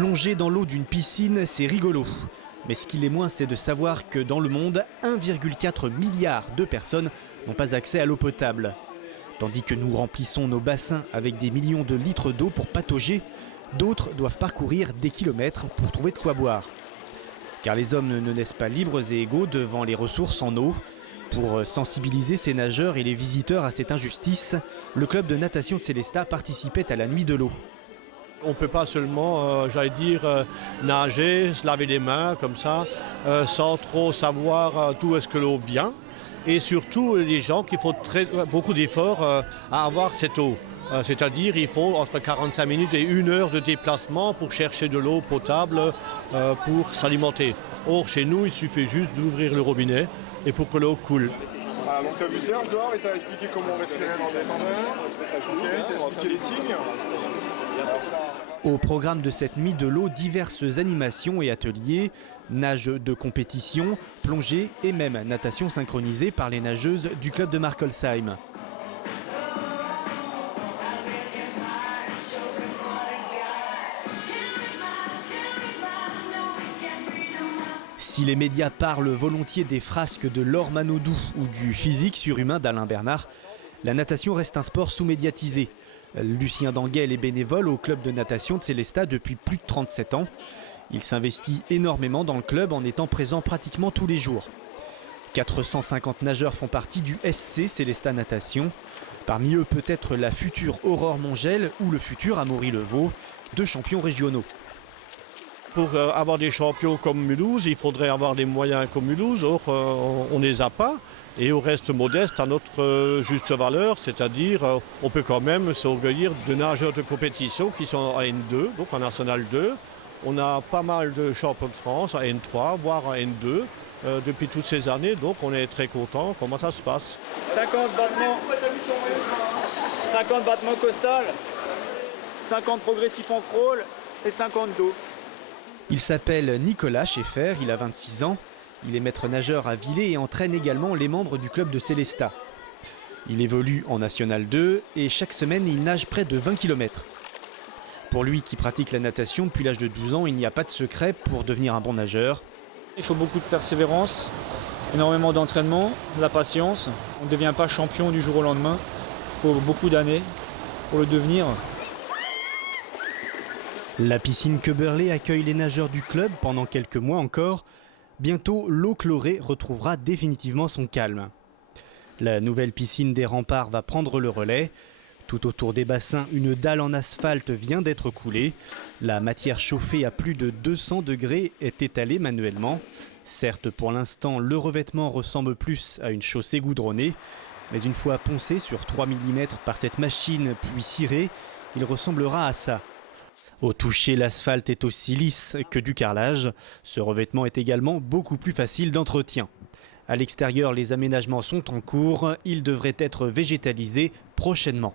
Plonger dans l'eau d'une piscine, c'est rigolo. Mais ce qu'il est moins, c'est de savoir que dans le monde, 1,4 milliard de personnes n'ont pas accès à l'eau potable. Tandis que nous remplissons nos bassins avec des millions de litres d'eau pour patauger, d'autres doivent parcourir des kilomètres pour trouver de quoi boire. Car les hommes ne naissent pas libres et égaux devant les ressources en eau. Pour sensibiliser ces nageurs et les visiteurs à cette injustice, le club de natation de Sélestat participait à la nuit de l'eau. On ne peut pas seulement, nager, se laver les mains comme ça, sans trop savoir d'où est-ce que l'eau vient. Et surtout, les gens qui font beaucoup d'efforts à avoir cette eau. C'est-à-dire il faut entre 45 minutes et 1 heure de déplacement pour chercher de l'eau potable pour s'alimenter. Or, chez nous, il suffit juste d'ouvrir le robinet et pour que l'eau coule. Ah, donc tu as vu Serge dehors et tu as expliqué comment respirer dans le détendeur. Ok, tu as expliqué les signes. Au programme de cette nuit de l'eau, diverses animations et ateliers, nage de compétition, plongée et même natation synchronisée par les nageuses du club de Markolsheim. Si les médias parlent volontiers des frasques de Laure Manodou ou du physique surhumain d'Alain Bernard, la natation reste un sport sous-médiatisé. Lucien Danguel est bénévole au club de natation de Sélestat depuis plus de 37 ans. Il s'investit énormément dans le club en étant présent pratiquement tous les jours. 450 nageurs font partie du SC Sélestat Natation. Parmi eux peut-être la future Aurore Mongel ou le futur Amaury Levaux, 2 champions régionaux. Pour avoir des champions comme Mulhouse, il faudrait avoir des moyens comme Mulhouse. Or, on ne les a pas. Et on reste modeste à notre juste valeur, c'est-à-dire on peut quand même s'orgueillir de nageurs de compétition qui sont à N2, donc en National 2. On a pas mal de champions de France à N3, voire à N2 depuis toutes ces années, donc on est très content comment ça se passe. 50 battements costal, 50 progressifs en crawl et 50 dos. Il s'appelle Nicolas Schaeffer, il a 26 ans. Il est maître nageur à Villers et entraîne également les membres du club de Sélestat. Il évolue en National 2 et chaque semaine il nage près de 20 km. Pour lui qui pratique la natation depuis l'âge de 12 ans, il n'y a pas de secret pour devenir un bon nageur. Il faut beaucoup de persévérance, énormément d'entraînement, de la patience. On ne devient pas champion du jour au lendemain. Il faut beaucoup d'années pour le devenir. La piscine Köberlé accueille les nageurs du club pendant quelques mois encore. Bientôt, l'eau chlorée retrouvera définitivement son calme. La nouvelle piscine des Remparts va prendre le relais. Tout autour des bassins, une dalle en asphalte vient d'être coulée. La matière chauffée à plus de 200 degrés est étalée manuellement. Certes, pour l'instant, le revêtement ressemble plus à une chaussée goudronnée. Mais une fois poncé sur 3 mm par cette machine puis ciré, il ressemblera à ça. Au toucher, l'asphalte est aussi lisse que du carrelage. Ce revêtement est également beaucoup plus facile d'entretien. À l'extérieur, les aménagements sont en cours. Ils devraient être végétalisés prochainement.